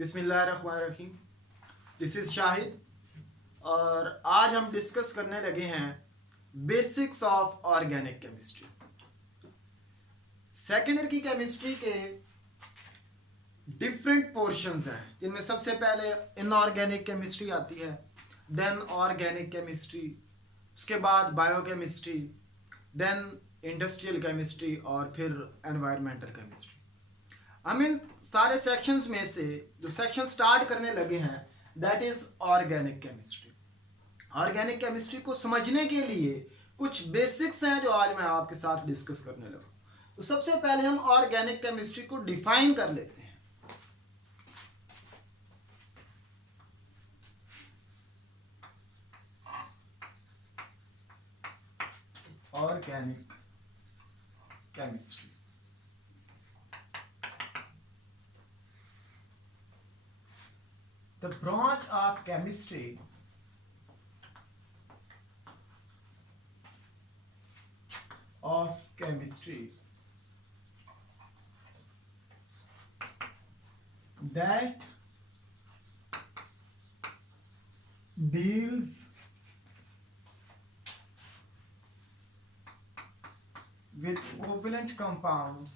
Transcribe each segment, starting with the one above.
बिस्मिल्लाहिर्रहमानिर्रहीम। This is Shahid और आज हम डिस्कस करने लगे हैं basics of organic chemistry. Second year की केमिस्ट्री के डिफरेंट पोर्शंस हैं, जिनमें सबसे पहले इनऑर्गेनिक केमिस्ट्री आती है, देन ऑर्गेनिक केमिस्ट्री, उसके बाद बायोकेमिस्ट्री, देन इंडस्ट्रियल केमिस्ट्री और फिर एनवायरमेंटल केमिस्ट्री। हम इन सारे सेक्शंस में से जो सेक्शन स्टार्ट करने लगे हैं that is organic chemistry. Organic chemistry को समझने के लिए कुछ बेसिक्स हैं जो आज मैं आपके साथ डिस्कस करने लगा। तो सबसे पहले हम ऑर्गेनिक केमिस्ट्री को डिफाइन कर लेते हैं। Organic chemistry the branch of chemistry that deals with covalent compounds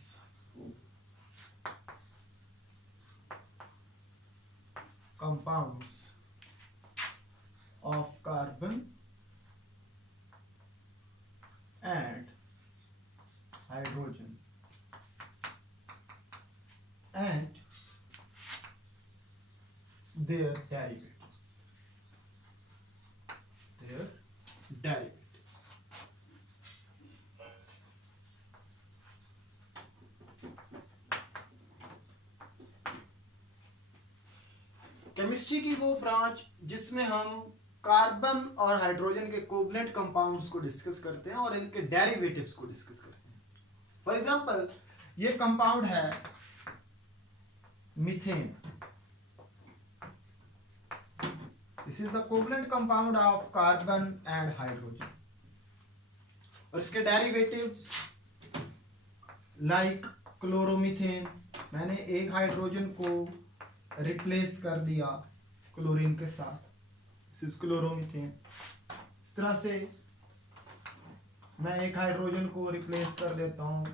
of carbon and hydrogen and their derivatives. Chemistry की वो ब्रांच जिसमें हम कार्बन और हाइड्रोजन के कोवलेंट कंपाउंड्स को डिस्कस करते हैं और इनके डेरिवेटिव्स को डिस्कस करते हैं। फॉर एग्जांपल, ये कंपाउंड है methane. This is the covalent compound of carbon and hydrogen और इसके डेरिवेटिव्स लाइक क्लोरोमीथेन। मैंने एक हाइड्रोजन को रिप्लेस कर दिया क्लोरीन के साथ, दिस इज क्लोरोमीथेन। इस तरह से मैं एक हाइड्रोजन को रिप्लेस कर देता हूँ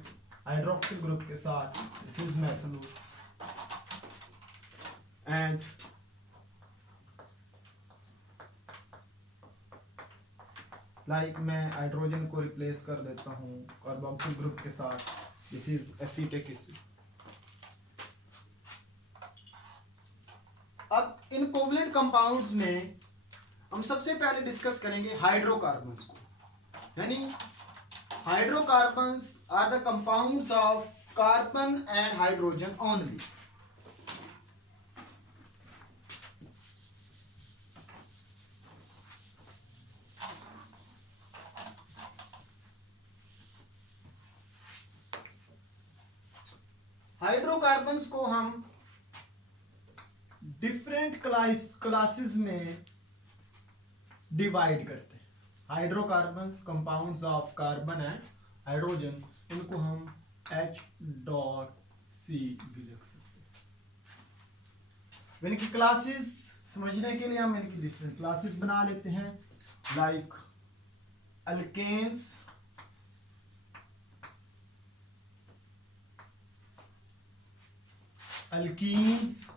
हाइड्रोक्सिल ग्रुप के साथ, this is methanol. And like मैं हाइड्रोजन को रिप्लेस कर देता हूँ कार्बोक्सिल ग्रुप के साथ, दिस इज एसीटिक एसिड। अब इन कोवलेंट कंपाउंड्स में हम सबसे पहले डिस्कस करेंगे हाइड्रोकार्बन्स को, यानी hydrocarbons are the compounds of carbon and hydrogen only. Hydrocarbons को हम डिफरेंट क्लासेस में डिवाइड करते हैं। Hydrocarbons compounds of carbon and hydrogen, इनको हम H.C भी लिख सकते हैं। इनकी क्लासेस समझने के लिए हम इनकी डिफरेंट क्लासेस बना लेते हैं, like alkanes, alkenes,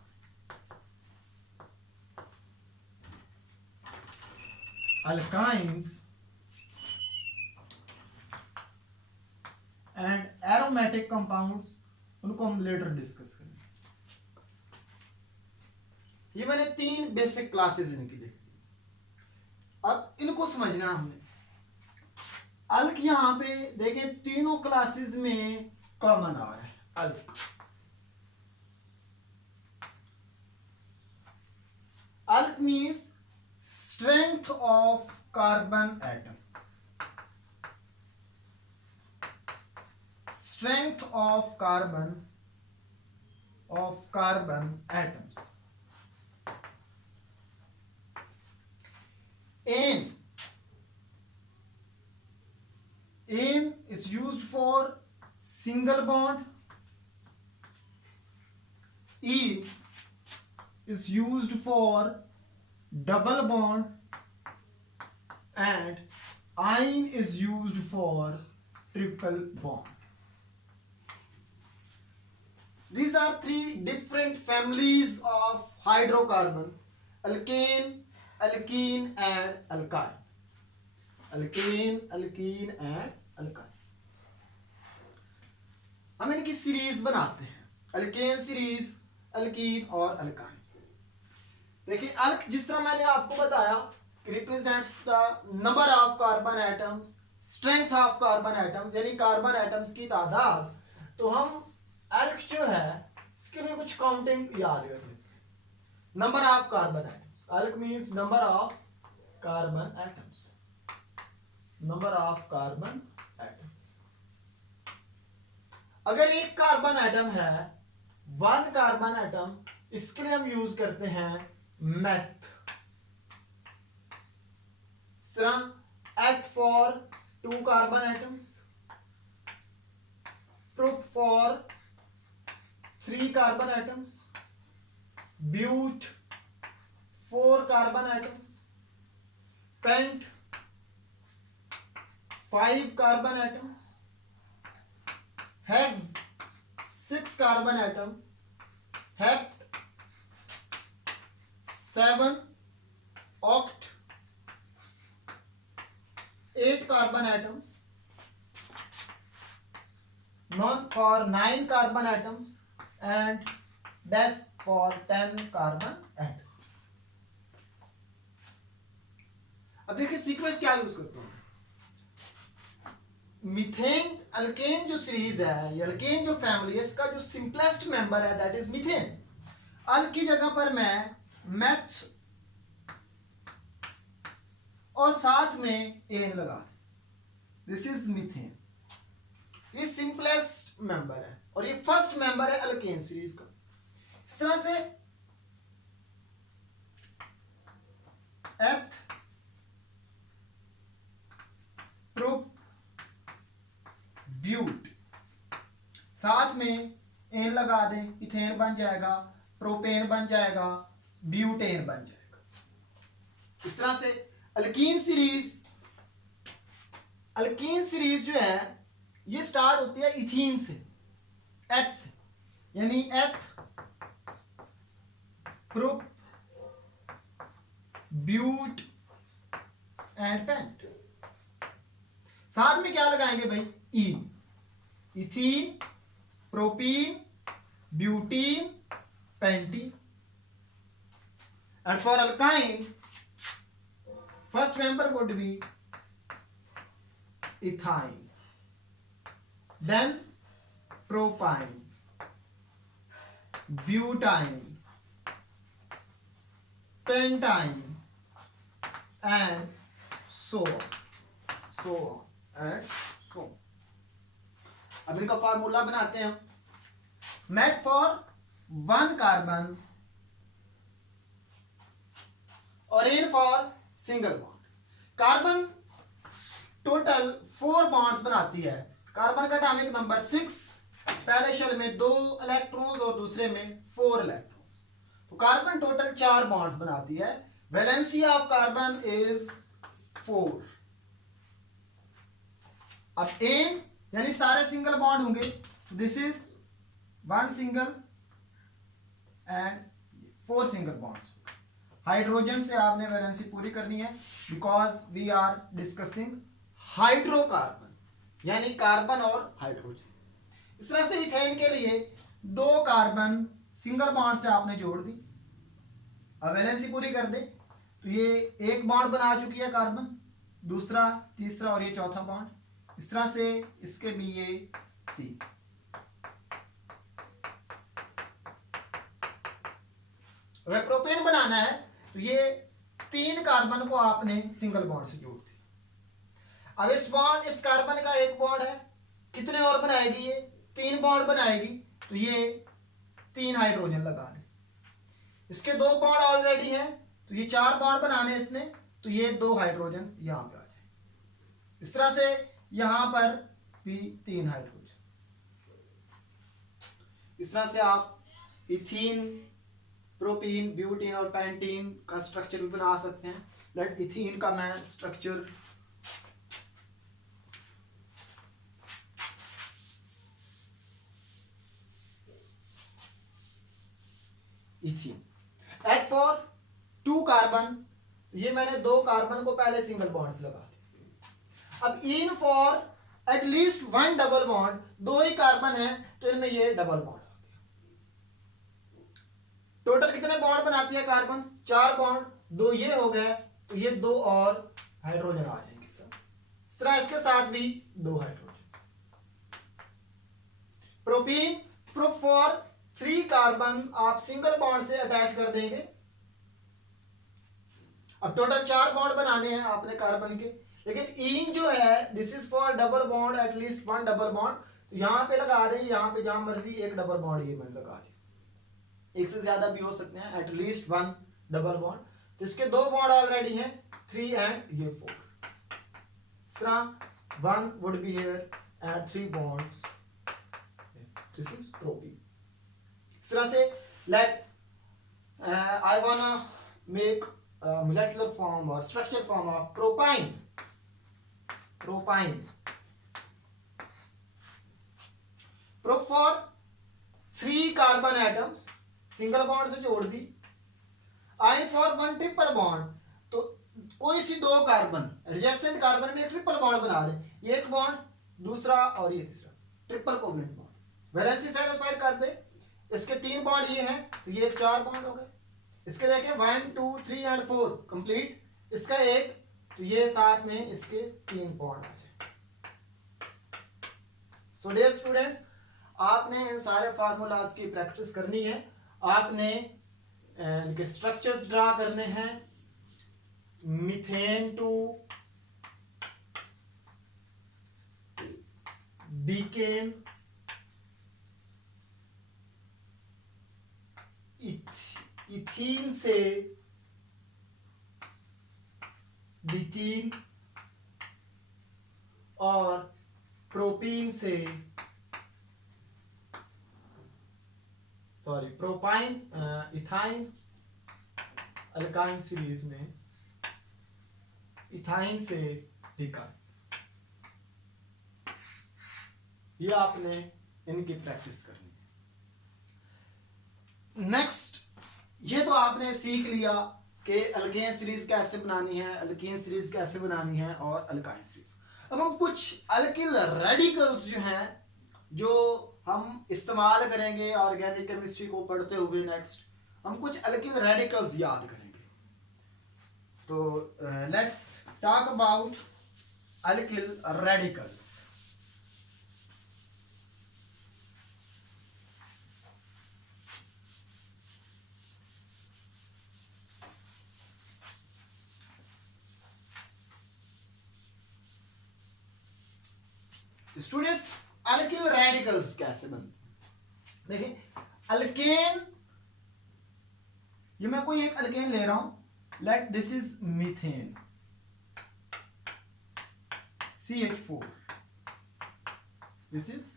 alkynes and aromatic compounds, उनको हम लेटर डिस्कस करेंगे। ये मैंने तीन बेसिक क्लासेस इनकी देखी। अब इनको समझना हमने। अल्क यहां पे देखें तीनों क्लासेस में कॉमन आ रहा है अल्क। अल्क means strength of carbon atom, strength of carbon atoms. Aim is used for single bond. E is used for double bond and ine is used for triple bond. These are three different families of hydrocarbon: alkane, alkene and alkyne. Alkane, alkene and alkyne. हम इनकी series बनाते हैं, alkane series, alkyne और alkyne. देखिए अल्क जिस तरह मैंने आपको बताया represents the number of carbon atoms, strength of carbon atoms यानी कार्बन एटम्स की तादाद. तो हम अल्क जो है इसके लिए कुछ काउंटिंग याद कर लेते हैं. Number of carbon atoms, alk means number of carbon atoms, number of carbon atoms. अगर एक कार्बन एटम है, वन कार्बन एटम, इसके लिए हम यूज करते हैं meth. Eth for 2 carbon atoms, prop for 3 carbon atoms, but 4 carbon atoms, pent 5 carbon atoms, hex 6 carbon atom, hept 7, oct 8 carbon atoms, non for 9 carbon atoms and dec for 10 carbon atoms. अब देखिए sequence क्या use करते हैं. Methane alkane जो series है, ये alkane जो family है, इसका जो सिंपलेस्ट मेंबर है दैट इज मीथेन. अल की जगह पर मैं मैथ और साथ में एन लगा, दिस इज मीथेन. ये सिंपलेस्ट मेंबर है और ये फर्स्ट मेंबर है अल्केन सीरीज का. इस तरह से एथ, प्रोप, ब्यूट, साथ में एन लगा दें, इथेन बन जाएगा, प्रोपेन बन जाएगा, ब्यूटेन बन जाएगा. इस तरह से अल्कीन सीरीज जो है ये स्टार्ट होती है इथीन से, एथ से, यानी एथ, प्रोप, ब्यूट एंड पेंट. साथ में क्या लगाएंगे भाई, ene, ethene, propene, butene, pentene. And for alkyne, first member would be ethyne, then propyne, butane, pentyne, and so on. अब इनका फार्मूला बनाते हैं. मैथ फॉर 1 कार्बन और ane for single bond. Carbon total 4 bonds बनाती है. Carbon का atomic number 6, पहले shell में 2 इलेक्ट्रॉन्स और दूसरे में 4 इलेक्ट्रॉन्स. तो कार्बन टोटल 4 बॉन्ड्स बनाती है. Valency of carbon is 4. अब एन यानी सारे सिंगल बॉन्ड होंगे, this is 1 single and 4 single bonds. Hydrogen से आपने वैलेंसी पूरी करनी है because we are discussing hydrocarbon यानी कार्बन और हाइड्रोजन. इस तरह से इथेन के लिए 2 कार्बन सिंगल बॉन्ड से आपने जोड़ दी. अब वैलेंसी पूरी कर दे तो ये 1 बॉन्ड बना चुकी है कार्बन, दूसरा, तीसरा और ये चौथा बॉन्ड. इस तरह से इसके भी ये 3. अगर प्रोपेन बनाना है तो ये 3 कार्बन को आपने सिंगल बॉन्ड से जोड़ दिया. अब इस कार्बन का 1 बॉन्ड है, कितने और बनाएगी ये, 3 बॉन्ड बनाएगी. तो ये 3 हाइड्रोजन लगा दे. इसके 2 बॉन्ड ऑलरेडी हैं तो ये 4 बॉन्ड बनाने इसने, तो ये 2 हाइड्रोजन यहां पे आ जाए. इस तरह से यहां पर भी 3 हाइड्रोजन. इस तरह से आप इथीन, प्रोपीन, ब्यूटीन और पेंटीन का स्ट्रक्चर भी बना सकते हैं। लेट इथीन का मैं structure ethene. H for 2 carbon, ये मैंने 2 कार्बन को पहले सिंगल बॉन्ड्स लगा दिए। अब in for at least 1 double bond, 2 he carbon है तो इनमें ये डबल बॉन्ड आ गया। टोटल कितने बॉन्ड बनाती है कार्बन? 4 बॉन्ड, 2 ये हो गए तो ये 2 और हाइड्रोजन आ जाएंगे सर। इस तरह इसके साथ भी 2 hydrogen. Propene, proof for 3 carbon आप सिंगल बॉन्ड से अटैच कर देंगे। अब टोटल 4 बॉन्ड बनाने हैं आपने कार्बन के, लेकिन इन जो है this is for double bond, at least 1 double bond, तो यहां पे लगा दें, यहां पे जहां मर्जी एक डबल बॉन्ड ये मैंने लगा दिया। एक से ज्यादा भी हो सकते हैं, एटलीस्ट 1 डबल बॉन्ड। तो इसके 2 बॉन्ड ऑलरेडी हैं, 3 एंड ये 4। इस तरह 1 would be here and 3 bonds, this is propene. इस तरह से let I wanna make molecular form or structure form of propine. Prop for 3 carbon atoms, single bond से जोड़ दी। I for 1 triple bond, तो कोई सी 2 कार्बन एडजेसेंट कार्बन में एक triple bond बना दे, ये एक बॉन्ड, दूसरा और ये तीसरा, triple covalent bond. Valency satisfied कर दे। इसके 3 बॉन्ड ये हैं तो ये एक 4 बॉन्ड हो गए। इसके देखें 1 2 3 एंड 4 कंप्लीट। इसका एक तो ये साथ में इसके 3 बॉन्ड आ जाए। सो डियर स्टूडेंट्स, आपने इन सारे फार्मूलाज की प्रैक्टिस करनी है। आपने इनके स्ट्रक्चर्स ड्रा करने हैं। मीथेन टू डीकेन, इथीन से डिकीन और प्रोपीन से प्रोपाइन, इथाइन, अल्काइन सीरीज में इथाइन से डिकाइन। ये आपने इनकी प्रैक्टिस करनी है। नेक्स्ट, ये तो आपने सीख लिया कि अल्केन सीरीज कैसे बनानी है, अल्कीन सीरीज कैसे बनानी है और अल्काइन सीरीज। अब हम कुछ अल्किल रेडिकल्स जो हैं जो हम इस्तेमाल करेंगे ऑर्गेनिक केमिस्ट्री को पढ़ते हुए, नेक्स्ट हम कुछ अल्किल रेडिकल्स याद करेंगे। तो let's talk about alkyl radicals. Students, alkyl radicals कैसे बनते? देखिए, अल्केन, ये मैं कोई एक अल्केन ले रहा हूं, let this is methane CH4, this is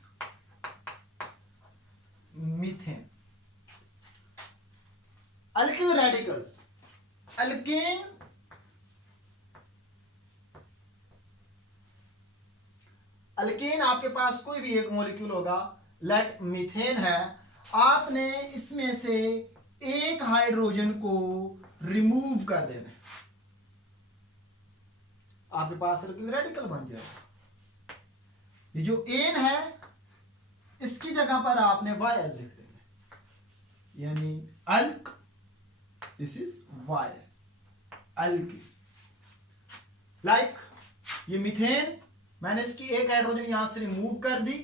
methane. Alkyl radical, alkane alkane आपके पास कोई भी एक मॉलिक्यूल होगा, लेट मीथेन है, आपने इसमें से एक हाइड्रोजन को रिमूव कर देना है, आपके पास अल्किल रेडिकल बन जाएगा। ये जो एन है इसकी जगह पर आपने वायल लिख देना है, यानी alk, this is yl, alkyl. Like ये मीथेन, मैंने इसकी एक हाइड्रोजन यहां से रिमूव कर दी,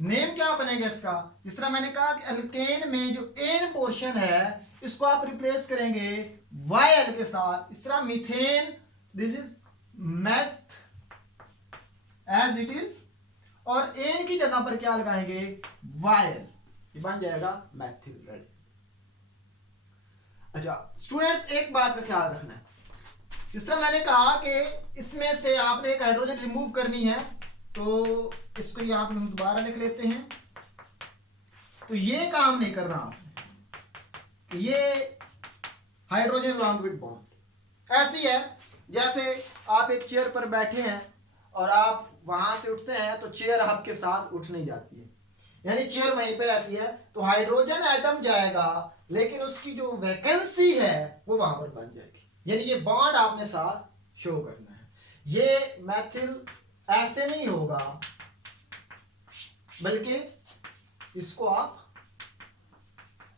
नेम क्या बनेगा इसका? इस तरह मैंने कहा कि अल्केन में जो एन पोर्शन है इसको आप रिप्लेस करेंगे वायल के साथ। इस तरह methane, this is meth as it is, और एन की जगह पर क्या लगाएंगे? वायल, ये बन जाएगा मैथिल रेडिकल। अच्छा स्टूडेंट्स, एक बात का ख्याल रखना है, जिस तरह मैंने कहा कि इसमें से आपने एक हाइड्रोजन रिमूव करनी है, तो इसको यहाँ पे हम दोबारा लिख लेते हैं। तो ये काम नहीं करना आपने, ये हाइड्रोजन लॉन्ग विद बॉन्ड ऐसी है जैसे आप एक चेयर पर बैठे हैं और आप वहां से उठते हैं तो चेयर आपके साथ उठ नहीं जाती है, यानी चेयर वहीं पे रहती है। तो हाइड्रोजन एटम जाएगा लेकिन उसकी जो वैकेंसी है वो वहां पर बन जाएगी, यानी ये बॉन्ड आपने साथ शो करना है। ये मैथिल ऐसे नहीं होगा बल्कि इसको आप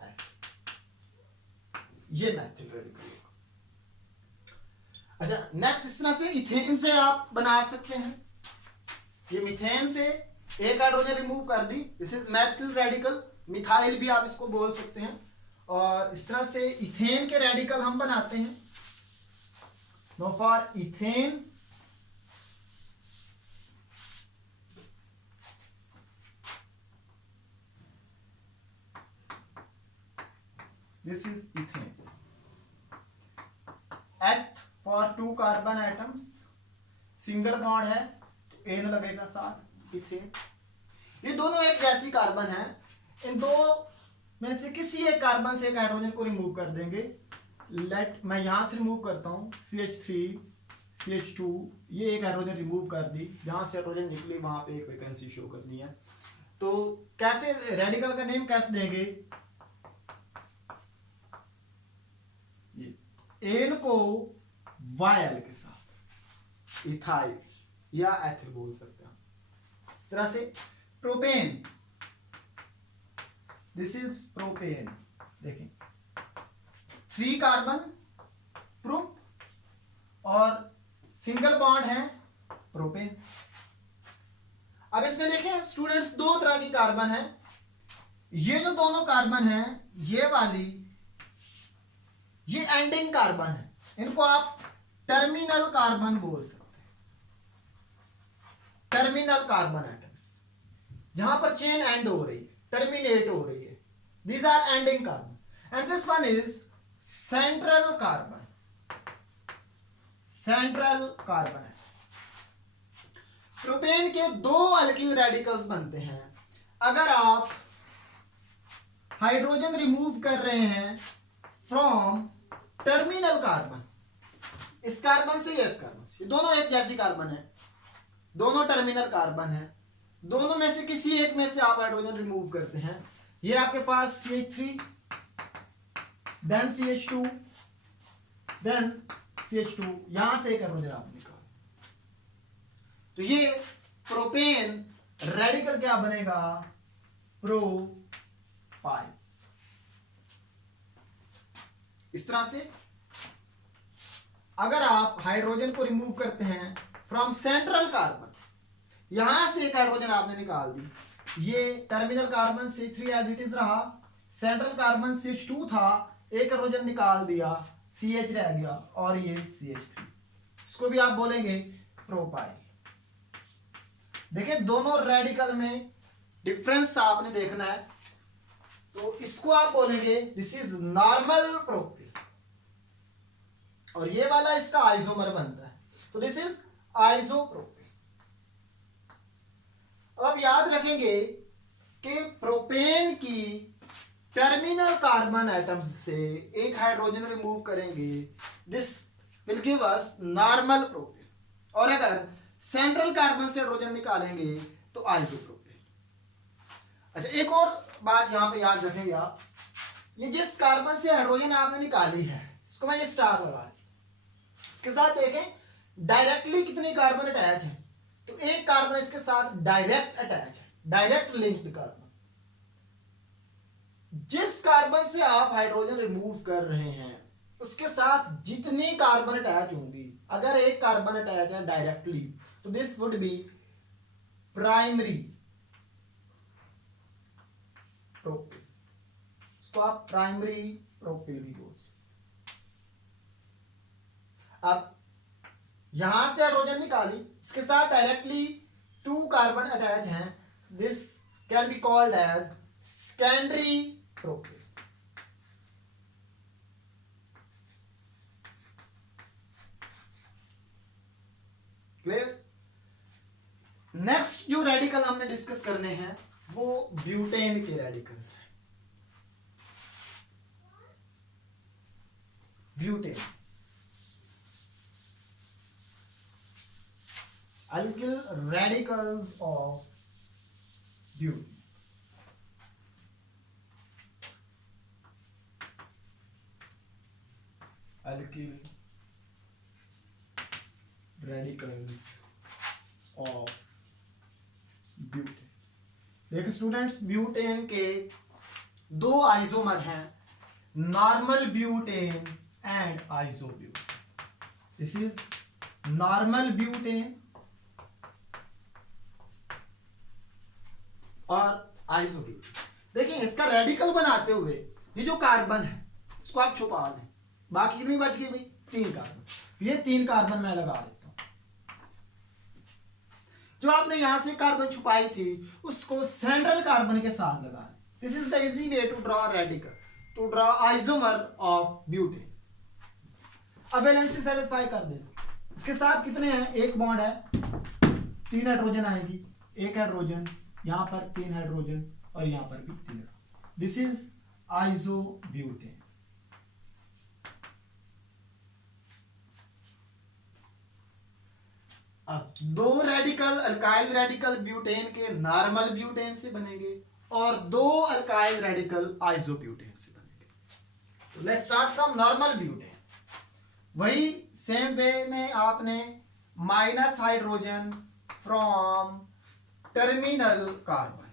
ऐसे, ये मैथिल रेडिकल होगा। अच्छा नेक्स्ट, इस तरह से इथेन से आप बना सकते हैं। ये मीथेन से एक हाइड्रोजन रिमूव कर दी, this is methyl radical, methyl भी आप इसको बोल सकते हैं। और इस तरह से इथेन के रेडिकल हम बनाते हैं। No for ethane this is ethane, H for 2 carbon atoms, single bond है तो एन लगेगा साथ, इथेन। ये दोनों एक जैसी कार्बन है, इन दो में से किसी एक कार्बन से एक हाइड्रोजन को रिमूव कर देंगे। लेट मैं यहां से रिमूव करता हूं CH3 CH2, ये एक हाइड्रोजन रिमूव कर दी, जहां से हाइड्रोजन निकली वहां पे एक वैकेंसी शो करनी है। तो कैसे रेडिकल का नेम कैसे देंगे, एन को वायल के साथ इथाइल या एथिल बोल सकते हैं। इस तरह से प्रोपेन, दिस इज प्रोपेन, देखें 3 कार्बन प्रोप और सिंगल बॉन्ड है प्रोपेन। अब इसमें देखें स्टूडेंट्स, 2 तरह की कार्बन है। ये जो दोनों कार्बन है, ये वाली, ये एंडिंग कार्बन है, इनको आप टर्मिनल कार्बन बोल सकते हैं। टर्मिनल कार्बन एटम्स, जहां पर चेन एंड हो रही है, टर्मिनेट हो रही है, these are ending carbon. And this one is central carbon, central carbon है। प्रोपेन के 2 अल्किल रेडिकल्स बनते हैं अगर आप हाइड्रोजन रिमूव कर रहे हैं फ्रॉम टर्मिनल कार्बन, इस कार्बन से या इस कार्बन से, दोनों एक जैसी कार्बन है, दोनों टर्मिनल कार्बन है, दोनों में से किसी एक में से आप हाइड्रोजन रिमूव करते हैं। ये आपके पास CH3 then CH2 then CH2, यहां से एक हाइड्रोजन आप निकालो। तो ये प्रोपेन रेडिकल क्या बनेगा, प्रोपाइल। इस तरह से अगर आप हाइड्रोजन को रिमूव करते हैं फ्रॉम सेंट्रल कार्बन, यहां से एक हाइड्रोजन आपने निकाल दी, ये terminal carbon CH3 as it is रहा, सेंट्रल कार्बन CH2 था, एक हाइड्रोजन निकाल दिया, CH रह गया और ये CH3, इसको भी आप बोलेंगे प्रोपाइल। देखिए दोनों रेडिकल में डिफरेंस आपने देखना है, तो इसको आप बोलेंगे दिस इज नॉर्मल प्रोपिल, और ये वाला इसका आइसोमर बनता है, तो दिस इज आइसोप्रोपिल। अब याद रखेंगे कि प्रोपेन की टर्मिनल कार्बन एटम्स से एक हाइड्रोजन रिमूव करेंगे, this will give us normal propyl, और अगर सेंट्रल कार्बन से हाइड्रोजन निकालेंगे तो आइसोप्रोपिल। अच्छा एक और बात यहां पे याद रखेंगे आप, ये जिस कार्बन से हाइड्रोजन आपने निकाली है, इसको मैं ये स्टार लगा, इसके साथ देखें डायरेक्टली कितने कार्बन अटैच है, तो एक कार्बन इसके साथ डायरेक्ट अटैच है, डायरेक्ट लिंक्ड कार्बन। जिस कार्बन से आप हाइड्रोजन रिमूव कर रहे हैं उसके साथ जितनी कार्बन अटैच होंगी, अगर एक कार्बन अटैच है डायरेक्टली तो this would be primary propyl, इसको आप प्राइमरी प्रोपिल भी बोल सकते। अब यहां से हाइड्रोजन निकाली, इसके साथ डायरेक्टली 2 कार्बन अटैच हैं, this can be called as secondary propyl. Clear? Next जो रेडिकल हमने डिस्कस करने हैं वो ब्यूटेन के रेडिकल्स हैं। Butane alkyl radicals of butane. Alkyl radicals of butane. देखिए स्टूडेंट्स, ब्यूटेन के दो आइसोमर हैं, normal butane and isobutane. This is normal butane और आइसोब्यूटेन। देखिए इसका रेडिकल बनाते हुए ये जो कार्बन है इसको आप छुपा दें, बाकी कितनी बच गई भाई? 3 कार्बन। ये 3 कार्बन मैं लगा देता हूं। जो आपने यहां से कार्बन छुपाई थी उसको सेंट्रल कार्बन के साथ लगा दें। This is the easy way to draw radical, to draw isomer of butane. अब वैलेंसी सेटिस्फाई कर दे। इसके साथ कितने हैं? एक बॉन्ड है, 3 हाइड्रोजन आएगी, एक हाइड्रोजन, यहां पर 3 हाइड्रोजन और यहां पर भी 3 हाइड्रोजन। This is isobutane. अब 2 रेडिकल अल्काइल रेडिकल ब्यूटेन के नॉर्मल ब्यूटेन से बनेंगे और 2 अल्काइल रेडिकल आइसोब्यूटेन से बनेंगे। तो let's start from normal butane. वही सेम वे में आपने minus hydrogen from terminal carbon.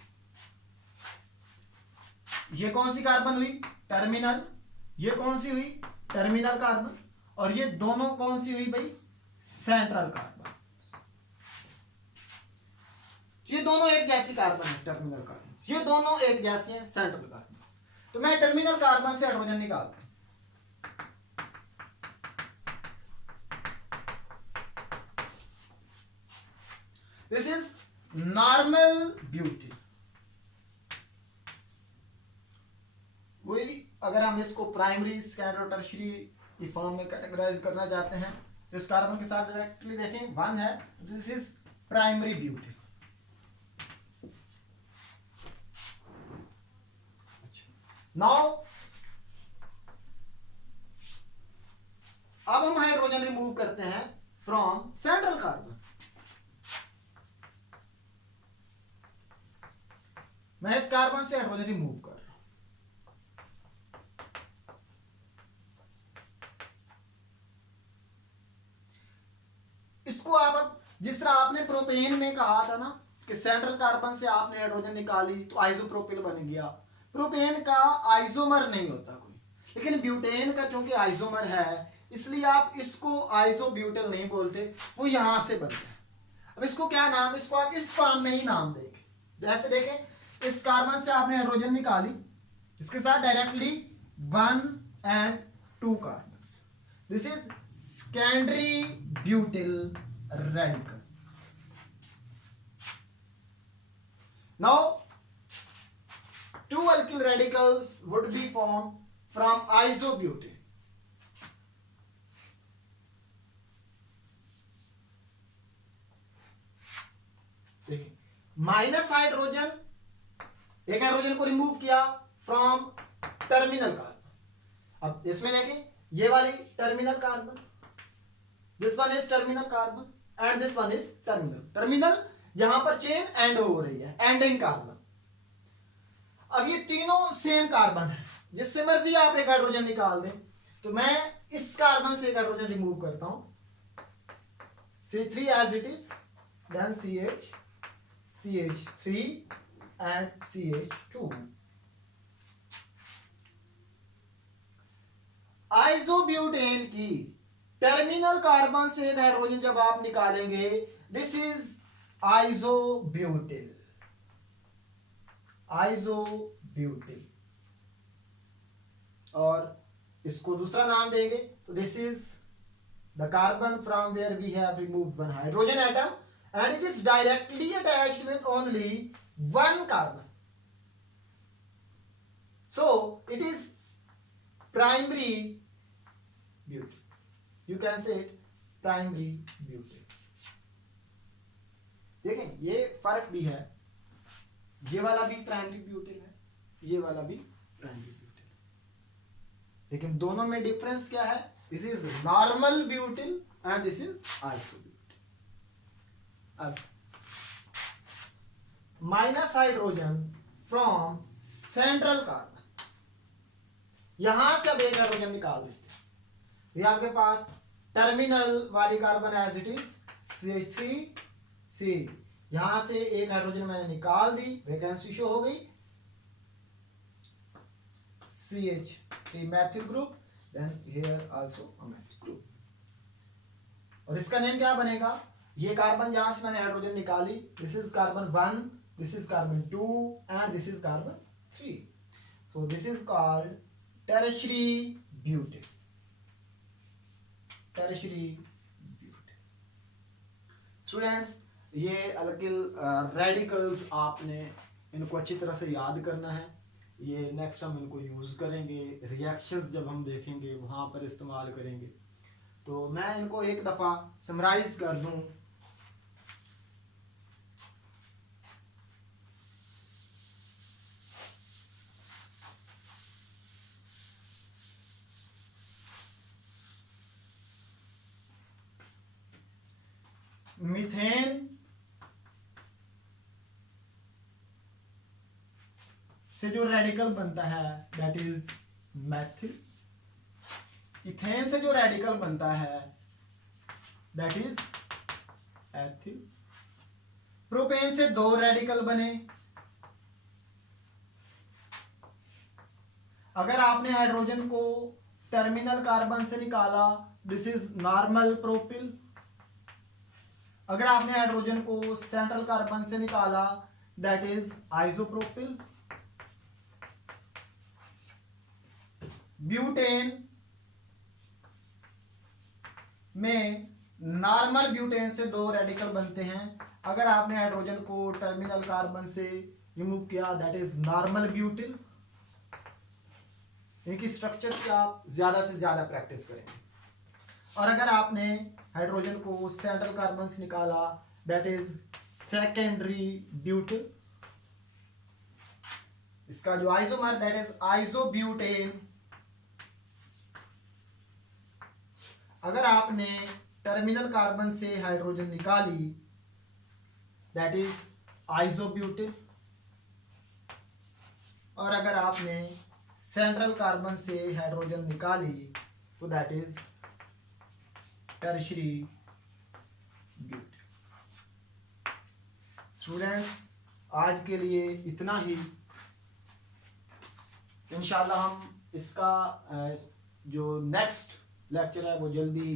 ये कौन सी कार्बन हुई? टर्मिनल। ये कौन सी हुई? Terminal carbon. और ये दोनों कौन सी हुई भाई? Central carbon. ये दोनों एक जैसी कार्बन है, टर्मिनल कार्बन। ये दोनों एक जैसे हैं, सेंट्रल कार्बन। तो मैं टर्मिनल कार्बन से हाइड्रोजन निकालता हूं। This is normal butane. वही अगर हम इसको प्राइमरी, सेकेंडरी, टर्शियरी फॉर्म में कैटेगराइज करना चाहते हैं तो इस कार्बन के साथ डायरेक्टली देखें 1 है, this is primary butane. Now अब हम हाइड्रोजन रिमूव करते हैं फ्रॉम सेंट्रल कार्बन। मैं इस कार्बन से हाइड्रोजन रिमूव कर रहा हूं। इसको आप जिस तरह आपने प्रोपेन में कहा था ना कि सेंट्रल कार्बन से आपने हाइड्रोजन निकाली तो आइसोप्रोपिल बन गया। प्रोपेन का आइसोमर नहीं होता कोई, लेकिन ब्यूटेन का चूंकि आइसोमर है इसलिए आप इसको आइसोब्यूटेल नहीं बोलते, वो यहां से बनता है। अब इसको क्या नाम, इसको आप इस फॉर्म में ही नाम देंगे। जैसे देखें इस कार्बन से आपने हाइड्रोजन निकाली, इसके साथ directly 1 and 2 carbon. This is secondary butyl radical. Now 2 alkyl radicals would be formed from isobutane. देखिए माइनस हाइड्रोजन, एक हाइड्रोजन को रिमूव किया फ्रॉम टर्मिनल कार्बन। अब इसमें देखें ये वाली terminal carbon, this one is terminal carbon and this one is terminal. Terminal जहां पर चेन एंड हो रही है, एंडिंग कार्बन। अब ये तीनों सेम कार्बन है, जिससे मर्जी आप एक हाइड्रोजन निकाल दें। तो मैं इस कार्बन से एक हाइड्रोजन रिमूव करता हूं, C3 as it is, then CH, CH3 and CH2। Isobutane की टर्मिनल कार्बन से एक हाइड्रोजन जब आप निकालेंगे, दिस इज आइसोब्यूटिल। आइसोब्यूटिल, और इसको दूसरा नाम देंगे तो this is the carbon from where we have removed 1 hydrogen atom and it is directly attached with only 1 carbon. So it is primary butane. You can say it primary butane. देखें ये फर्क भी है, ये वाला भी प्राइमरी ब्यूटिल है, ये वाला भी प्राइमरी ब्यूटिल है, लेकिन दोनों में डिफरेंस क्या है? This is normal butyl and this is isobutyl. अब minus hydrogen from central carbon, यहां से अब एक हाइड्रोजन निकाल देते हैं। ये आपके पास टर्मिनल वाली carbon as it is CH3C, यहां से एक हाइड्रोजन मैंने निकाल दी, वैकेंसी शो हो गई, CH3 methyl group, then here also a methyl group, और इसका नेम क्या बनेगा? ये कार्बन जहां से मैंने हाइड्रोजन निकाली, this is carbon 1, this is carbon 2 and this is carbon 3, so this is called tertiary butyl, tertiary butyl। Students ये अलकिल रेडिकल्स आपने इनको अच्छी तरह से याद करना है, ये नेक्स्ट हम इनको यूज़ करेंगे, रिएक्शंस जब हम देखेंगे वहाँ पर इस्तेमाल करेंगे। तो मैं इनको एक दफ़ा समराइज कर दूँ। मीथेन से जो रेडिकल बनता है दैट इज मैथिल, इथेन से जो रेडिकल बनता है दैट इज एथिल, प्रोपेन से दो रेडिकल बने, अगर आपने हाइड्रोजन को टर्मिनल कार्बन से निकाला दिस इज नॉर्मल प्रोपिल, अगर आपने हाइड्रोजन को सेंट्रल कार्बन से निकाला दैट इज आइसोप्रोपिल। ब्यूटेन में नॉर्मल ब्यूटेन से दो रेडिकल बनते हैं, अगर आपने हाइड्रोजन को टर्मिनल कार्बन से रिमूव किया दैट इज नॉर्मल ब्यूटिल। इनकी स्ट्रक्चर की आप ज्यादा से ज्यादा प्रैक्टिस करेंगे, और अगर आपने हाइड्रोजन को सेंट्रल कार्बन से निकाला दैट इज सेकेंडरी ब्यूटिल। इसका जो आइसोमर दैट इज आइसोब्यूटेन। अगर आपने टर्मिनल कार्बन से हाइड्रोजन निकाली दैट इज आइसोब्यूटिल, और अगर आपने सेंट्रल कार्बन से हाइड्रोजन निकाली तो that is tertiary butyl. Students आज के लिए इतना ही, इंशाल्लाह हम इसका जो नेक्स्ट लेक्चर है वो जल्दी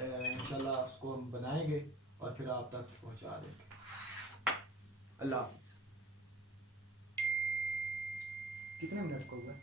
इंशाल्लाह उसको हम बनाएंगे और फिर आप तक पहुंचा देंगे। अल्लाह हाफिज़। कितने मिनट को हुआ?